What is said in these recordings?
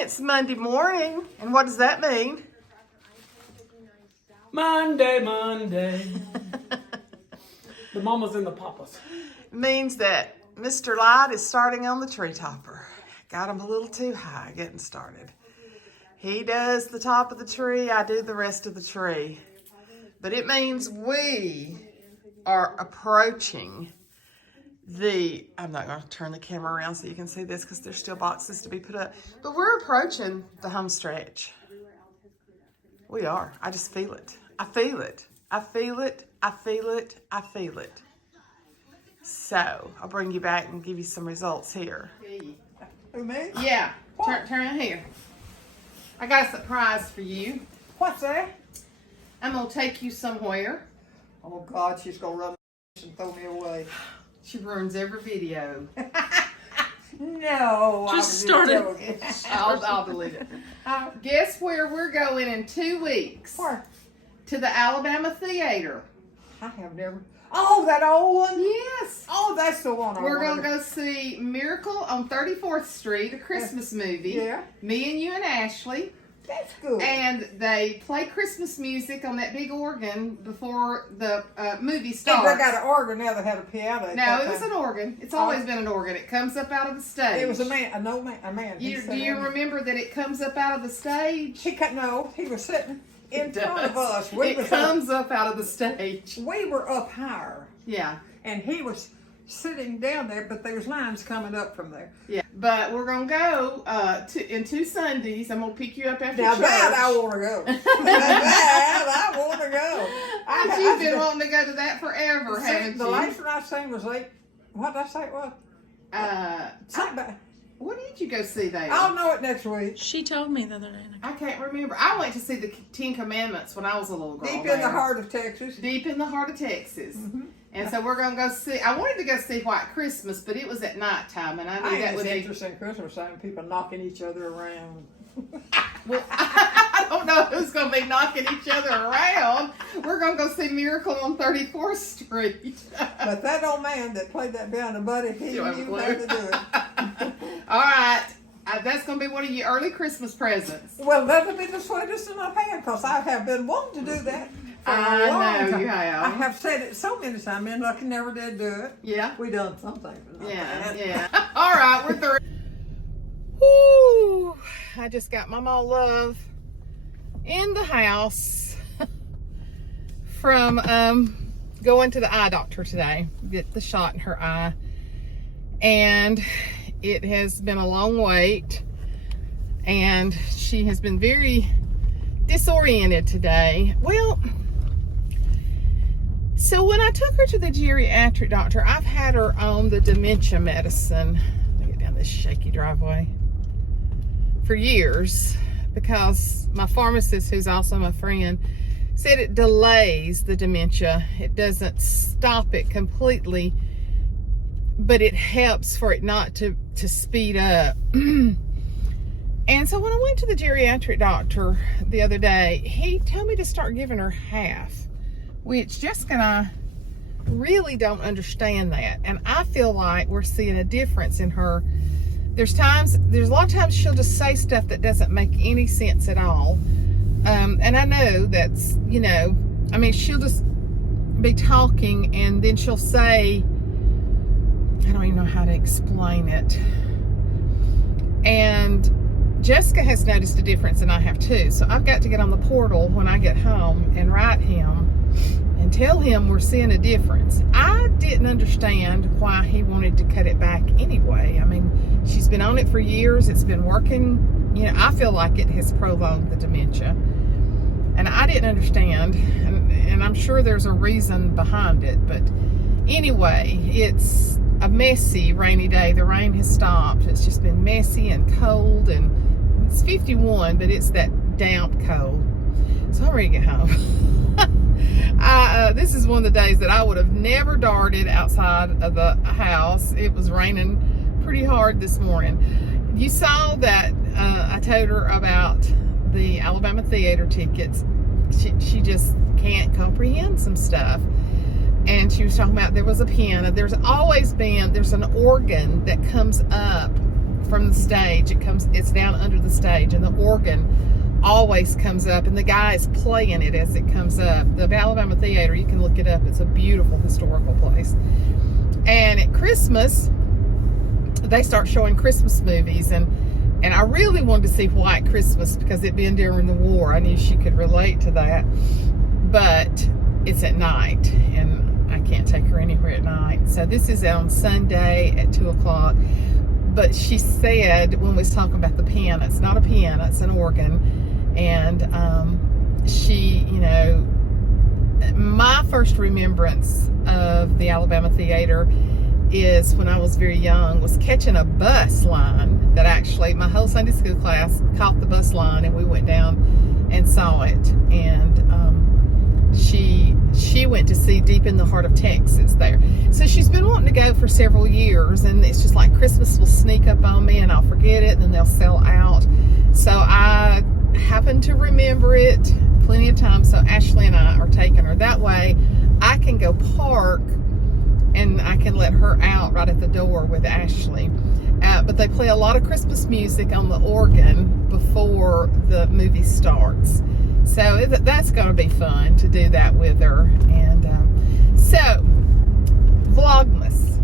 It's Monday morning. And what does that mean? Monday. The mamas and the papas. It means that Mr. Light is starting on the tree topper. Got him a little too high getting started. He does the top of the tree, I do the rest of the tree. But it means we are approaching I'm not going to turn the camera around so you can see this because there's still boxes to be put up. But we're approaching the home stretch. We are. I just feel it. I feel it. I feel it. I feel it. I feel it. So I'll bring you back and give you some results here. Who, me? Yeah. Turn around here. I got a surprise for you. What's that? I'm going to take you somewhere. Oh, God, she's going to run and throw me away. She ruins every video. No. Just started. I'll delete it. Guess where we're going in 2 weeks? Where? To the Alabama Theater. I have never. Oh, that old one? Yes. Oh, that's the one. We're going to go see Miracle on 34th Street, a Christmas movie. Yeah. Me and you and Ashley. That's good. And they play Christmas music on that big organ before the movie starts. They got an organ now that had a piano. No, it was an organ. It's always been an organ. It comes up out of the stage. It was a man, an old man, a man. Do you remember that it comes up out of the stage? No, he was sitting in front of us. It comes up out of the stage. We were up higher. Yeah. And he was sitting down there, but there's lines coming up from there. Yeah. But we're going to go in 2 Sundays. I'm going to pick you up after now church. That I want to go. That I want to go. You've been wanting to go to that forever, haven't you? The last one I seen was what did I say it was? What did you go see there? I'll know it next week. She told me the other day. I can't remember. I went to see the 10 Commandments when I was a little girl. Deep in the heart of Texas. Deep in the heart of Texas. Mm-hmm. And so we're going to go see, I wanted to go see White Christmas, but it was at nighttime, and I knew that would be interesting Christmas time, people knocking each other around. Well, I don't know who's going to be knocking each other around. We're going to go see Miracle on 34th Street. But that old man that played that piano, buddy, he knew how to do it. All right. That's going to be one of your early Christmas presents. Well, that'll be the sweetest in my hand, because I have been wanting to do that. I know you have. I have said it so many times, and Lucky never did do it. Yeah. We done something. Yeah. All right, we're through. Woo! I just got Maw Maw Luv in the house from going to the eye doctor today. Get the shot in her eye. And it has been a long wait. And she has been very disoriented today. Well, so when I took her to the geriatric doctor, I've had her on the dementia medicine. Let me get down this shaky driveway. For years, because my pharmacist, who's also my friend, said it delays the dementia. It doesn't stop it completely, but it helps for it not to speed up. And so when I went to the geriatric doctor the other day, he told me to start giving her half, which Jessica and I really don't understand that. And I feel like we're seeing a difference in her. There's a lot of times she'll just say stuff that doesn't make any sense at all. And I know that's, she'll just be talking and then she'll say, I don't even know how to explain it. And Jessica has noticed a difference, and I have too. So I've got to get on the portal when I get home and write him and tell him we're seeing a difference. I didn't understand why he wanted to cut it back anyway. I mean, she's been on it for years. It's been working. I feel like it has prolonged the dementia. And I didn't understand. And I'm sure there's a reason behind it. But anyway, it's a messy rainy day. The rain has stopped. It's just been messy and cold, and it's 51, but it's that damp cold. So I'm ready to get home. This is one of the days that I would have never darted outside of the house. It was raining pretty hard this morning. You saw that I told her about the Alabama Theater tickets. She just can't comprehend some stuff. And she was talking about there was a piano. There's an organ that comes up from the stage. It's down under the stage, and the organ always comes up, and the guy is playing it as it comes up. The Alabama Theater, you can look it up. It's a beautiful historical place. And at Christmas, they start showing Christmas movies, and I really wanted to see White Christmas because it'd been during the war. I knew she could relate to that, but it's at night, and I can't take her anywhere at night. So this is on Sunday at 2 o'clock. But she said, when we was talking about the piano, it's not a piano, it's an organ. And she, you know, my first remembrance of the Alabama Theater is when I was very young, was catching a bus line that actually, my whole Sunday school class caught the bus line, and we went down and saw it. And she went to see Deep in the Heart of Texas there. So she's been wanting to go for several years, and it's just like Christmas will sneak up on me and I'll forget it, and then they'll sell out. So I happen to remember it plenty of times, so Ashley and I are taking her. That way I can go park and I can let her out right at the door with Ashley. But they play a lot of Christmas music on the organ before the movie starts. So that's going to be fun to do that with her. And so, Vlogmas.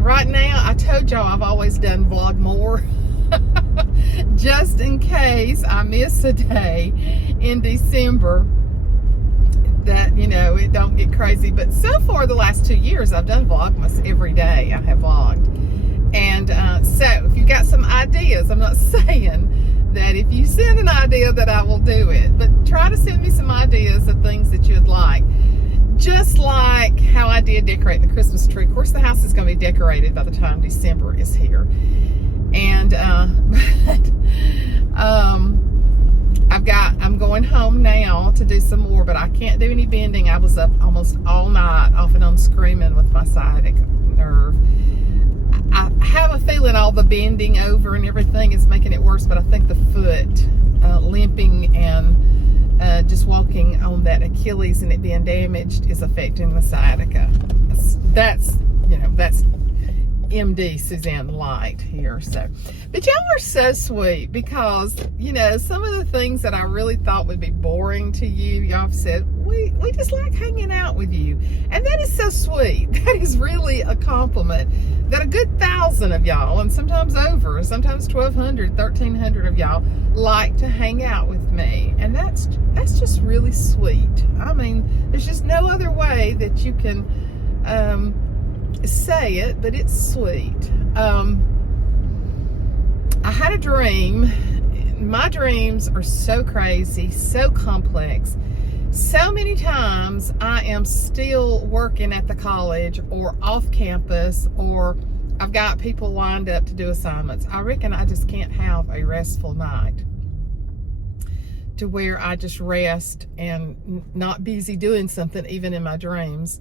Right now, I told y'all I've always done vlog more. Just in case I miss a day in December, that, you know, it don't get crazy. But so far the last 2 years I've done Vlogmas every day. I have vlogged. And so if you got some ideas, I'm not saying that if you send an idea that I will do it, but try to send me some ideas of things that you'd like. Just like how I did decorating the Christmas tree. Of course, the house is going to be decorated by the time December is here. And I'm going home now to do some more, but I can't do any bending. I was up almost all night off and on screaming with my sciatic nerve. I have a feeling all the bending over and everything is making it worse, but I think the foot limping and just walking on that Achilles and it being damaged is affecting the sciatica. That's MD Suzanne Light here. So, but y'all are so sweet because, you know, some of the things that I really thought would be boring to you, y'all have said, we just like hanging out with you. And that is so sweet. That is really a compliment that a good 1,000 of y'all, and sometimes over, sometimes 1,200, 1,300 of y'all like to hang out with me. And that's just really sweet. I mean, there's just no other way that you can say it, but it's sweet. I had a dream. My dreams are so crazy, so complex. So many times I am still working at the college or off campus, or I've got people lined up to do assignments. I reckon I just can't have a restful night to where I just rest and not busy doing something even in my dreams.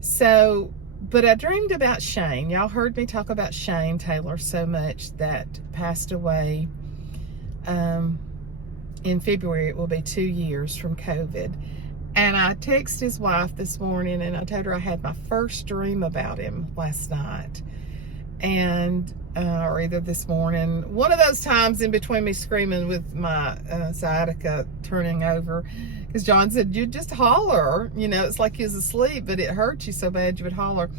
So, but I dreamed about Shane. Y'all heard me talk about Shane Taylor so much, that passed away in February. It will be 2 years from COVID. And I texted his wife this morning and I told her I had my first dream about him last night. And, or either this morning, one of those times in between me screaming with my sciatica turning over. Because John said, you just holler. You know, it's like he was asleep, but it hurt you so bad you would holler.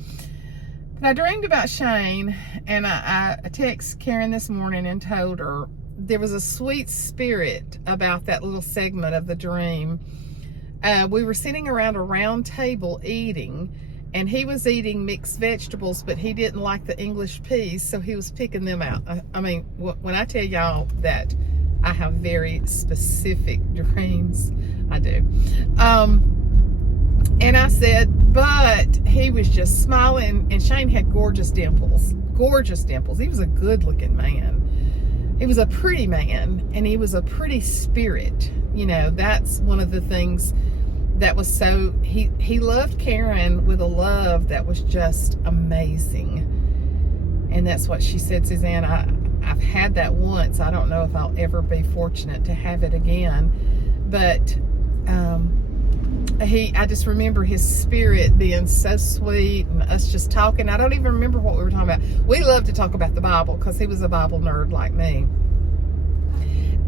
But I dreamed about Shane, and I texted Karen this morning and told her there was a sweet spirit about that little segment of the dream. We were sitting around a round table eating, and he was eating mixed vegetables, but he didn't like the English peas, so he was picking them out. I mean, when I tell y'all that I have very specific dreams, I do. And I said, but he was just smiling, and Shane had gorgeous dimples. Gorgeous dimples. He was a good-looking man. He was a pretty man, and he was a pretty spirit. You know, that's one of the things that was so, he loved Karen with a love that was just amazing. And that's what she said, Suzanne, I've had that once. I don't know if I'll ever be fortunate to have it again. But I just remember his spirit being so sweet and us just talking. I don't even remember what we were talking about. We love to talk about the Bible because he was a Bible nerd like me.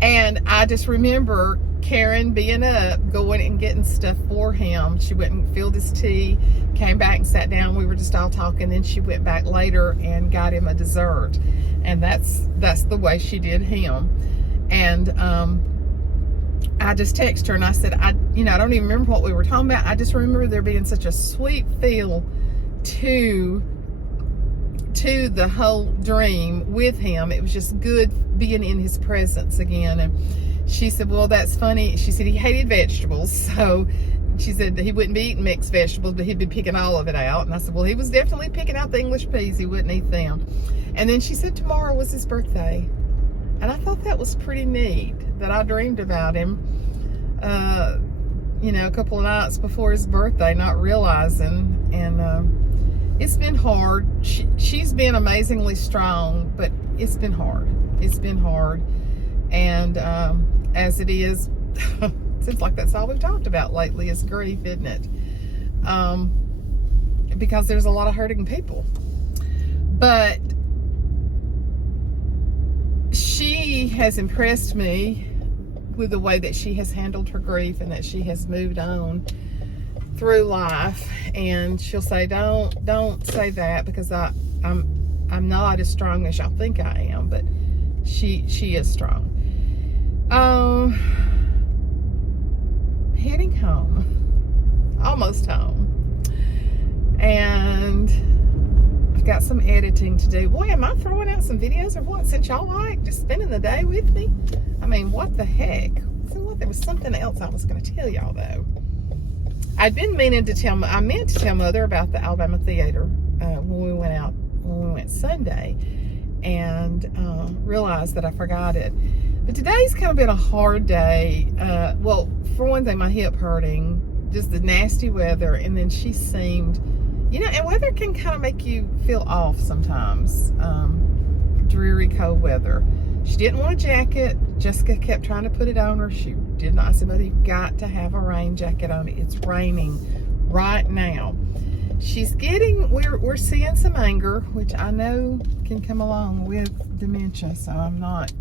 And I just remember Karen being up, going and getting stuff for him. She went and filled his tea, came back and sat down. We were just all talking. Then she went back later and got him a dessert. And that's the way she did him. And I just texted her and I said, I don't even remember what we were talking about. I just remember there being such a sweet feel to the whole dream with him. It was just good being in his presence again. And she said, well, that's funny. She said he hated vegetables. So she said that he wouldn't be eating mixed vegetables, but he'd be picking all of it out. And I said, well, he was definitely picking out the English peas. He wouldn't eat them. And then she said tomorrow was his birthday. And I thought that was pretty neat that I dreamed about him, a couple of nights before his birthday, not realizing. And it's been hard. She's been amazingly strong, but it's been hard. It's been hard. And as it is, seems like that's all we've talked about lately is grief, isn't it? Because there's a lot of hurting people. But she has impressed me with the way that she has handled her grief and that she has moved on through life. And she'll say, don't say that, because I'm not as strong as y'all think I am, but she is strong. Heading home, almost home, and I've got some editing to do. Boy, am I throwing out some videos or what, since y'all like just spending the day with me? I mean, what the heck? There was something else I was going to tell y'all though. I meant to tell Mother about the Alabama Theater when we went Sunday, and realized that I forgot it. But today's kind of been a hard day. Well, for one thing, my hip hurting, just the nasty weather, and then she seemed, and weather can kind of make you feel off sometimes. Dreary, cold weather. She didn't want a jacket. Jessica kept trying to put it on her. She did not. I said, Mother, you've got to have a rain jacket on. It's raining right now. We're seeing some anger, which I know can come along with dementia, so I'm not,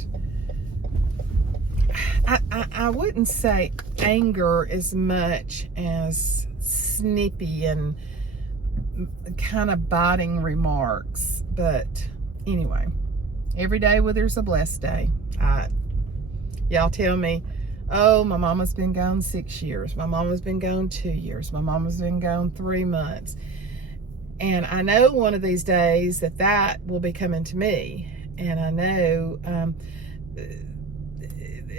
I wouldn't say anger as much as snippy and kind of biting remarks. But anyway, every day with her's a blessed day. Y'all tell me, oh, my mama's been gone 6 years. My mama's been gone 2 years. My mama's been gone 3 months. And I know one of these days that will be coming to me. And I know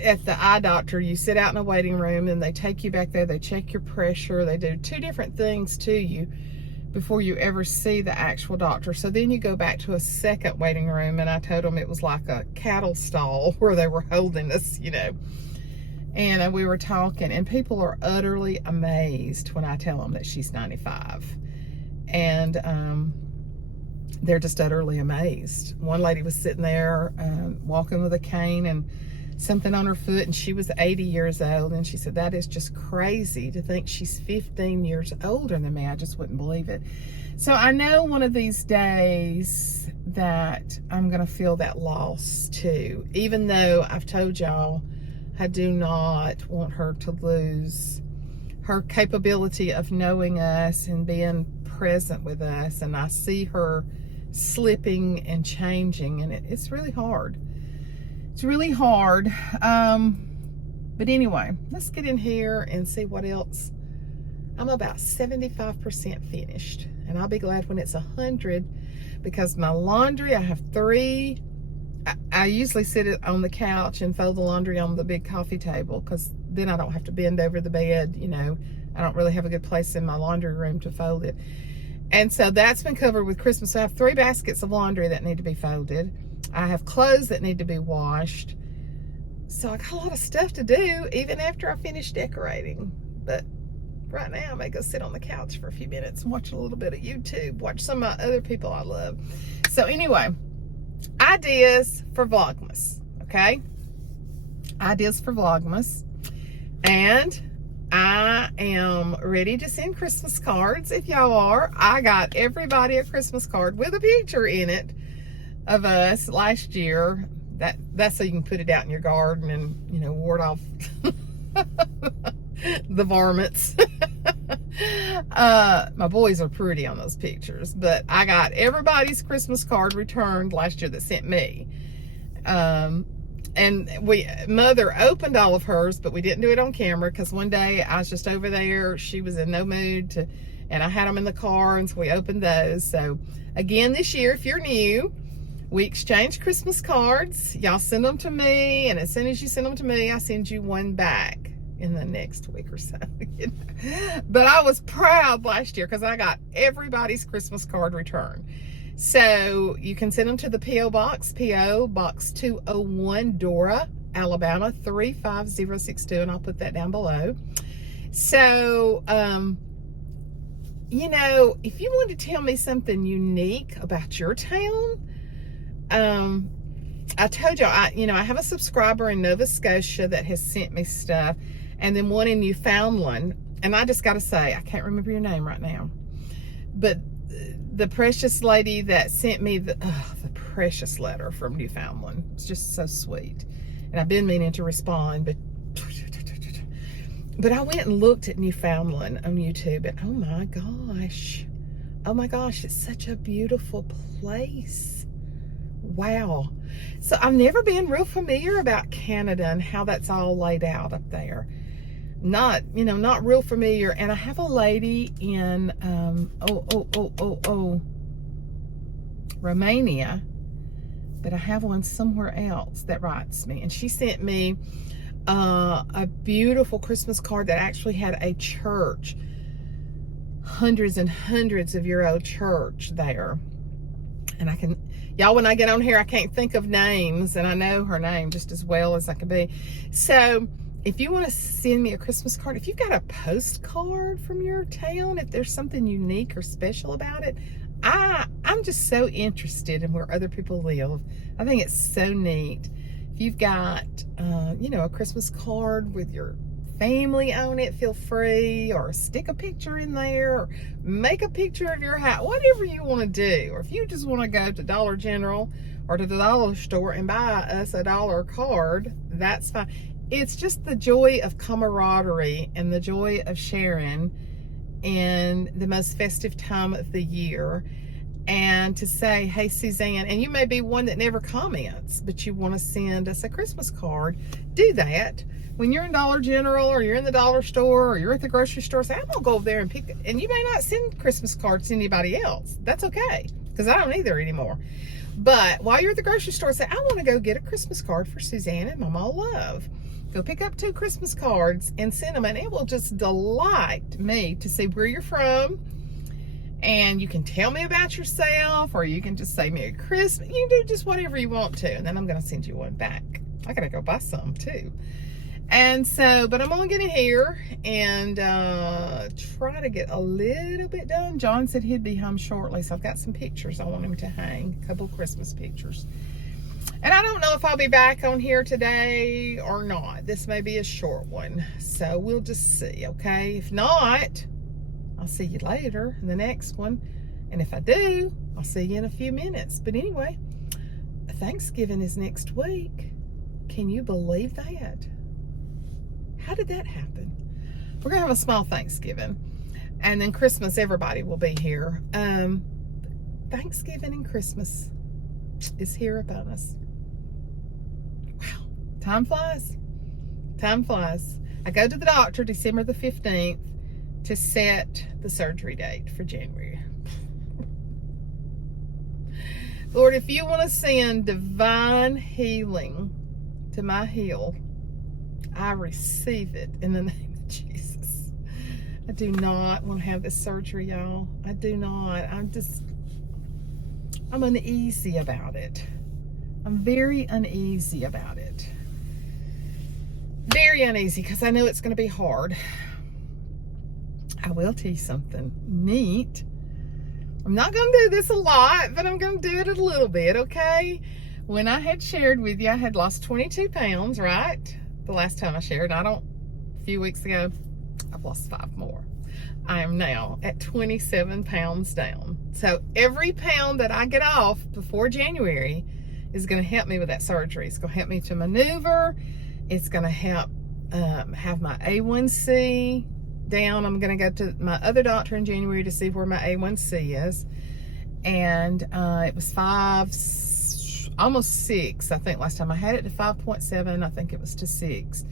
at the eye doctor, you sit out in a waiting room and they take you back there. They check your pressure. They do 2 different things to you before you ever see the actual doctor. So then you go back to a second waiting room, and I told them it was like a cattle stall where they were holding us, And we were talking, and people are utterly amazed when I tell them that she's 95. And they're just utterly amazed. One lady was sitting there walking with a cane and something on her foot, and she was 80 years old, and she said, that is just crazy to think she's 15 years older than me. I just wouldn't believe it. So I know one of these days that I'm gonna feel that loss too, even though I've told y'all I do not want her to lose her capability of knowing us and being present with us. And I see her slipping and changing, and it's really hard. It's really hard. But anyway, let's get in here and see what else. I'm about 75% finished, and I'll be glad when it's 100, because my laundry, I have 3. I usually sit it on the couch and fold the laundry on the big coffee table, because then I don't have to bend over the bed. I don't really have a good place in my laundry room to fold it. And so that's been covered with Christmas. So I have 3 baskets of laundry that need to be folded. I have clothes that need to be washed. So I got a lot of stuff to do even after I finish decorating. But right now I may go sit on the couch for a few minutes and watch a little bit of YouTube, watch some of my other people I love. So anyway, ideas for Vlogmas, okay? Ideas for Vlogmas. And I am ready to send Christmas cards. If y'all are, I got everybody a Christmas card with a picture in it of us last year. That's so you can put it out in your garden and, you know, ward off the varmints. My boys are pretty on those pictures, but I got everybody's Christmas card returned last year that sent me. And Mother opened all of hers, but we didn't do it on camera because one day I was just over there. She was in no mood to, and I had them in the car, and so we opened those. So again, this year, if you're new, we exchange Christmas cards. Y'all send them to me, and as soon as you send them to me, I send you one back in the next week or so. You know? But I was proud last year because I got everybody's Christmas card returned. So you can send them to the P.O. Box 201, Dora, Alabama 35062, and I'll put that down below. So, you know, if you want to tell me something unique about your town, I told you, I have a subscriber in Nova Scotia that has sent me stuff, and then one in Newfoundland. And I just got to say, I can't remember your name right now, but the precious lady that sent me the precious letter from Newfoundland, it's just so sweet. And I've been meaning to respond, but I went and looked at Newfoundland on YouTube, and oh my gosh, it's such a beautiful place. Wow. So I've never been real familiar about Canada and how that's all laid out up there. Not real familiar. And I have a lady in Romania, but I have one somewhere else that writes me, and she sent me a beautiful Christmas card that actually had a church, hundreds and hundreds of year old church there. And y'all, when I get on here, I can't think of names, and I know her name just as well as I can be. So if you want to send me a Christmas card, if you've got a postcard from your town, if there's something unique or special about it, I'm just so interested in where other people live. I think it's so neat. If you've got, a Christmas card with your family on it, feel free, or stick a picture in there, or make a picture of your house, whatever you want to do. Or if you just want to go to Dollar General or to the dollar store and buy us a $1 card, that's fine. It's just the joy of camaraderie and the joy of sharing in the most festive time of the year. And to say, hey, Suzanne, and you may be one that never comments, but you want to send us a Christmas card, do that. When you're in Dollar General, or you're in the dollar store, or you're at the grocery store, say, I'm going to go over there and pick it. And you may not send Christmas cards to anybody else. That's okay, because I don't either anymore. But while you're at the grocery store, say, I want to go get a Christmas card for Suzanne and Maw Maw Luv. Go pick up 2 Christmas cards and send them, and it will just delight me to see where you're from. And you can tell me about yourself, or you can just say Merry Christmas. You can do just whatever you want to, and then I'm going to send you one back. I got to go buy some too. And so, but I'm going to get in here and try to get a little bit done. John said he'd be home shortly, so I've got some pictures I want him to hang, a couple of Christmas pictures. And I don't know if I'll be back on here today or not. This may be a short one, so we'll just see, okay? If not, I'll see you later in the next one. And if I do, I'll see you in a few minutes. But anyway, Thanksgiving is next week. Can you believe that? How did that happen? We're going to have a small Thanksgiving. And then Christmas, everybody will be here. Thanksgiving and Christmas is here upon us. Wow. Time flies. Time flies. I go to the doctor December the 15th to set the surgery date for January. Lord, if you want to send divine healing to my heel, I receive it in the name of Jesus. I do not want to have this surgery, y'all. I do not. I'm uneasy about it. I'm very uneasy about it. Very uneasy, because I know it's going to be hard. I will tell you something neat. I'm not going to do this a lot, but I'm going to do it a little bit, okay? When I had shared with you, I had lost 22 pounds, right? The last time I shared, a few weeks ago. I've lost 5 more. I am now at 27 pounds down. So every pound that I get off before January is going to help me with that surgery. It's going to help me to maneuver. It's going to help have my A1C down. I'm going to go to my other doctor in January to see where my A1C is. And it was 5, almost 6. I think last time I had it to 5.7. I think it was to 6.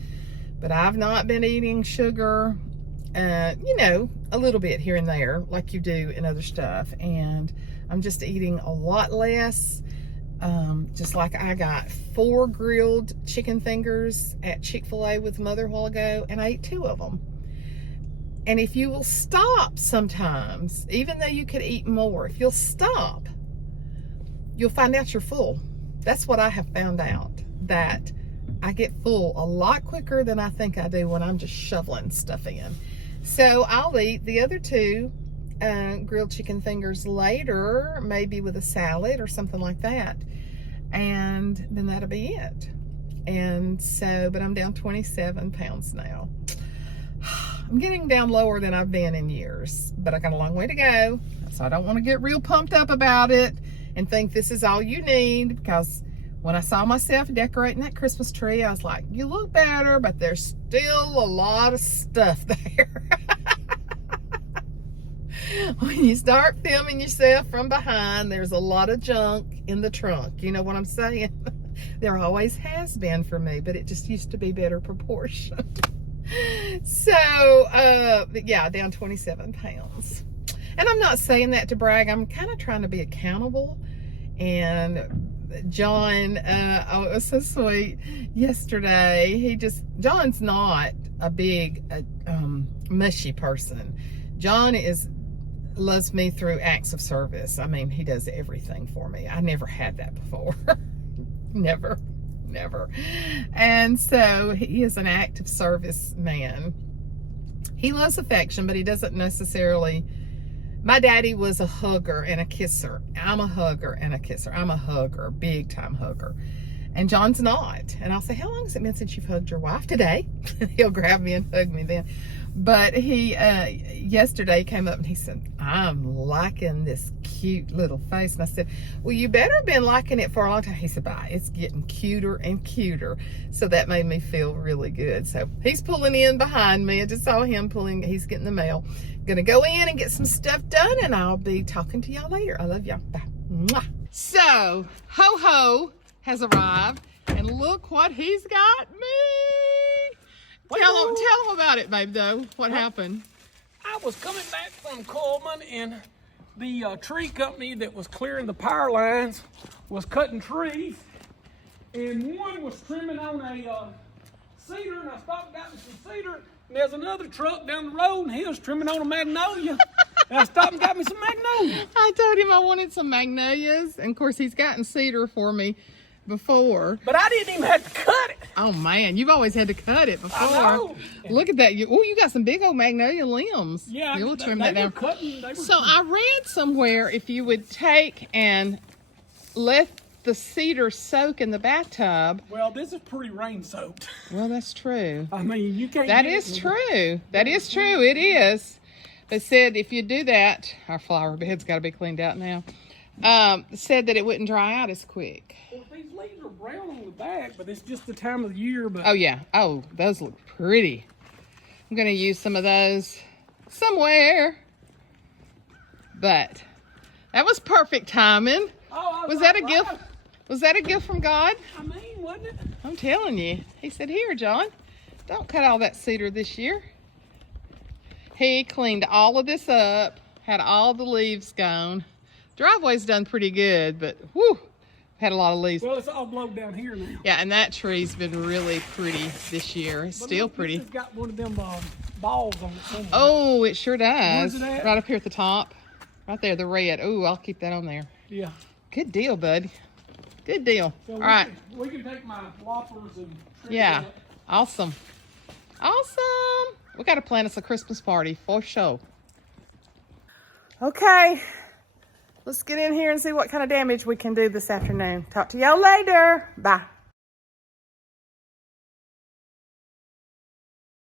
But I've not been eating sugar, you know, a little bit here and there like you do in other stuff. And I'm just eating a lot less. Just like I got 4 grilled chicken fingers at Chick-fil-A with Mother a while ago, and I ate 2 of them. And if you will stop sometimes, even though you could eat more, if you'll stop, you'll find out you're full. That's what I have found out, that I get full a lot quicker than I think I do when I'm just shoveling stuff in. So I'll eat the other 2 grilled chicken fingers later, maybe with a salad or something like that. And then that'll be it. And so, but I'm down 27 pounds now. I'm getting down lower than I've been in years, but I got a long way to go. So I don't want to get real pumped up about it and think this is all you need, because when I saw myself decorating that Christmas tree, I was like, you look better, but there's still a lot of stuff there. When you start filming yourself from behind, there's a lot of junk in the trunk. You know what I'm saying? There always has been for me, but it just used to be better proportioned. So, yeah, down 27 pounds. And I'm not saying that to brag. I'm kind of trying to be accountable. And John, oh, it was so sweet. Yesterday, John's not a big, mushy person. John loves me through acts of service. I mean, he does everything for me. I never had that before. Never. And so he is an active service man. He loves affection, but he doesn't necessarily. My daddy was a hugger and a kisser. I'm a hugger and a kisser. I'm a hugger, big time hugger. And John's not. And I'll say, how long has it been since you've hugged your wife? Today. He'll grab me and hug me then. But he, yesterday came up and he said, I'm liking this cute little face. And I said, well, you better have been liking it for a long time. He said, bye, it's getting cuter and cuter. So that made me feel really good. So he's pulling in behind me. I just saw him pulling, he's getting the mail. Gonna go in and get some stuff done, and I'll be talking to y'all later. I love y'all. Bye. Mwah. So, Ho-Ho has arrived, and look what he's got me. Tell him about it, babe, though. What happened? I was coming back from Coleman, and the tree company that was clearing the power lines was cutting trees, and one was trimming on a cedar, and I stopped and got me some cedar, and there's another truck down the road, and he was trimming on a magnolia. And I stopped and got me some magnolia. I told him I wanted some magnolias, and of course he's gotten cedar for me before. But I didn't even have to cut it. Oh man, you've always had to cut it before. I know. Look at that. You got some big old magnolia limbs. Yeah, You'll trim they that down. were cutting. So I read somewhere if you would take and let the cedar soak in the bathtub. Well, this is pretty rain soaked. Well, that's true. I mean, you can't. That is true. That is true. It is. They said if you do that, our flower bed's got to be cleaned out now. Said that it wouldn't dry out as quick. Well, these leaves are brown on the back, but it's just the time of the year. But oh yeah. Oh, those look pretty. I'm gonna use some of those somewhere. But that was perfect timing. oh, Was that a gift? Was that a gift from God? I mean, wasn't it? I'm telling you. He said, here, John, don't cut all that cedar this year. He cleaned all of this up, had all the leaves gone. Driveway's done pretty good, but whew, had a lot of leaves. Well, it's all blown down here now. Yeah, and that tree's been really pretty this year. It's still pretty. It's got one of them balls on it somewhere. Oh, it sure does. Where's it at? Right up here at the top. Right there, the red. Oh, I'll keep that on there. Yeah. Good deal, bud. Good deal. So all right. We can take my whoppers and trim Yeah. it up. Awesome. Awesome. We got to plan us a Christmas party for sure. Okay. Let's get in here and see what kind of damage we can do this afternoon. Talk to y'all later. Bye.